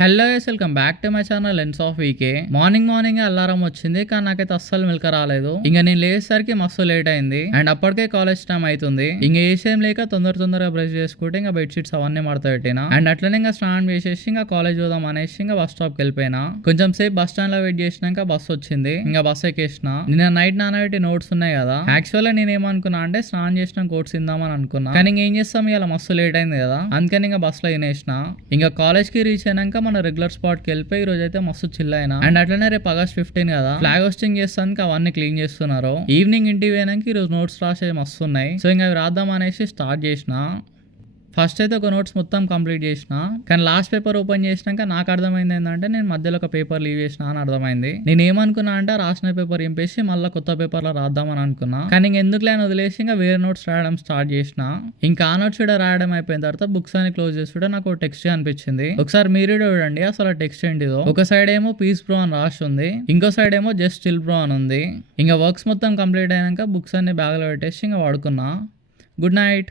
Hello guys, welcome back to my channel lens of VK. Morning alarm వచ్చింది, కానీ నాకైతే అస్సలు మిల్క రాలేదు. ఇంకా నేను లేచేసరికి మస్తు లేట్ అయింది అండ్ అప్పటికే కాలేజ్ టైం అవుతుంది. ఇంకా ఏసేం లేక తొందరగా బ్రష్ చేసుకుంటే ఇంకా బెడ్షీట్స్ అవన్నీ మడత పెట్టినా అండ్ అట్లనే ఇంకా స్నానం చేసేసి ఇంకా కాలేజ్ పోదాం అనేసి ఇంకా బస్ స్టాప్ కి వెళ్ళిపోయినా. కొంచెం సేపు బస్ స్టాండ్ లో వెయిట్ చేసినాక బస్ వచ్చింది. ఇంకా బస్ ఎక్కేసిన. నిన్న నైట్ నానబెట్టి నోట్స్ ఉన్నాయి కదా, యాక్చువల్ గా నేను ఏమనుకున్నా అంటే స్నానం చేసిన కోట్స్ తిందామని అనుకున్నా. కానీ ఇంకేం చేస్తాం, ఇలా మస్తు లేట్ అయింది కదా, అందుకని ఇంకా బస్ లో తినేసిన. ఇంకా కాలేజ్ కి రీచ్ అయినాక మన రెగ్యులర్ స్పాట్ కి వెళ్ళిపోయి ఈ రోజు అయితే మస్తు చిల్ అయినా. అండ్ అట్లనే రేపు August 15 కదా, ఫ్లాగ్ హోస్టింగ్ చేస్తానికి అవన్నీ క్లీన్ చేస్తున్నారు. ఈవినింగ్ ఇంటికి పోయినాక ఈ రోజు నోట్స్ రాసే మస్తు ఉన్నాయి. సో ఇంకా అవి రాద్దాం అనేసి స్టార్ట్ చేసిన. ఫస్ట్ అయితే ఒక నోట్స్ మొత్తం కంప్లీట్ చేసిన, కానీ లాస్ట్ పేపర్ ఓపెన్ చేసినాక నాకు అర్థమైంది ఏంటంటే నేను మధ్యలో ఒక పేపర్ లీవ్ చేసిన అని అర్థమైంది. నేను ఏమనుకున్నా అంటే రాసిన పేపర్ ఇంపేసి మళ్ళీ కొత్త పేపర్ లో రాద్దామని అనుకున్నా, కానీ ఎందుకు లేని వదిలేసి ఇంకా వేరే నోట్స్ రాయడం స్టార్ట్ చేసిన. ఇంకా ఆ నోట్స్ కూడా రాయడం అయిపోయిన తర్వాత బుక్స్ అని క్లోజ్ చేసి కూడా నాకు టెక్స్ట్ అనిపించింది. ఒకసారి మీరు చూడండి అసలు టెక్స్ట్ ఏంటిదో. ఒక సైడ్ ఏమో పీస్ బ్రో అని రాసి ఉంది, ఇంకో సైడ్ ఏమో జస్ట్ చిల్ బ్రో అని ఉంది. ఇంకా వర్క్స్ మొత్తం కంప్లీట్ అయినాక బుక్స్ అన్ని బ్యాగ్ లో పెట్టేసి ఇంకా వాడుకున్నా. Good night.